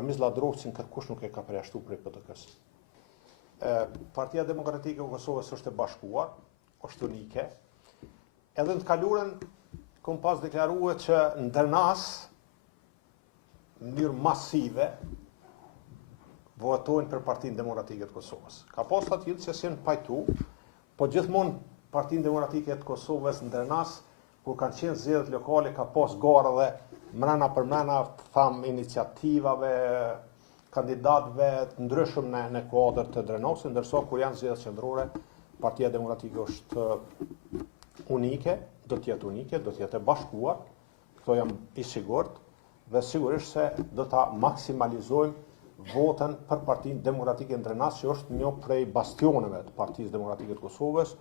Ramiz Ladrovcin kërkush nuk e ka përjashtu prej PDK-s. Partia Demokratike e Kosovës është e bashkuar, është unike. Edhe në të kaluarën kom pas deklaruar që ndërnas në mënyrë masive votojnë për Partinë Demokratike të Kosovës. Ka pas të tillë që s'janë pajtu, po gjithmonë Partinë Demokratike të Kosovës ndërnas, kur kanë qenë zgjedhjet lokale, ka pas garë dhe mrena për mrena, tham, iniciativave, kandidatëve të ndryshëm në kuadër të Drenosit, ndërsa kur janë zgjedhjet qendrore, Partia Demokratike është unike, do të jetë unike, do të jetë e bashkuar, këto jam i sigurt, dhe sigurisht se do ta maksimalizojmë votën për Partinë Demokratike në Drenas, që është një prej bastioneve të Partisë Demokratike të Kosovës,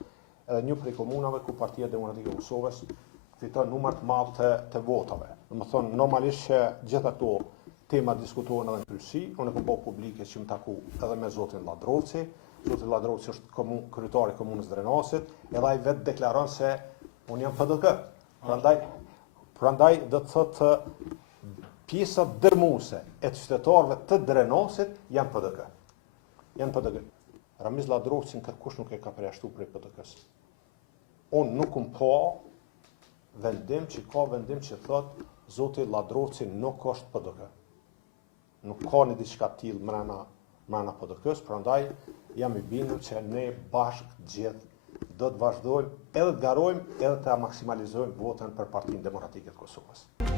edhe një prej komunave ku Partia Demokratike të Kosovës fiton numër të madh të votave. Domethënë, normalisht që gjithë ato tema diskutohen edhe në kryqëzi, unë kam bërë publike që më taku edhe me zotin Ladrovci. Zoti Ladrovci është kryetari i komunës Drenasit, edhe ai vetë deklaron se unë jam PDK. Prandaj do të thotë pjesa dërmuese e të qytetarëve të Drenasit janë PDK. Janë PDK. Ramiz Ladrovcin kërkush nuk e ka përjashtu prej PDK-s. Unë nuk pa vendim që thot zoti Ladrovci nuk është PDK. Nuk ka një diçka tillë mrena PDK-s, prandaj jam i bindur që ne bashkë gjithë do të vazhdojmë edhe të garojmë edhe të maksimalizojmë votën për Partinë Demokratike të Kosovës.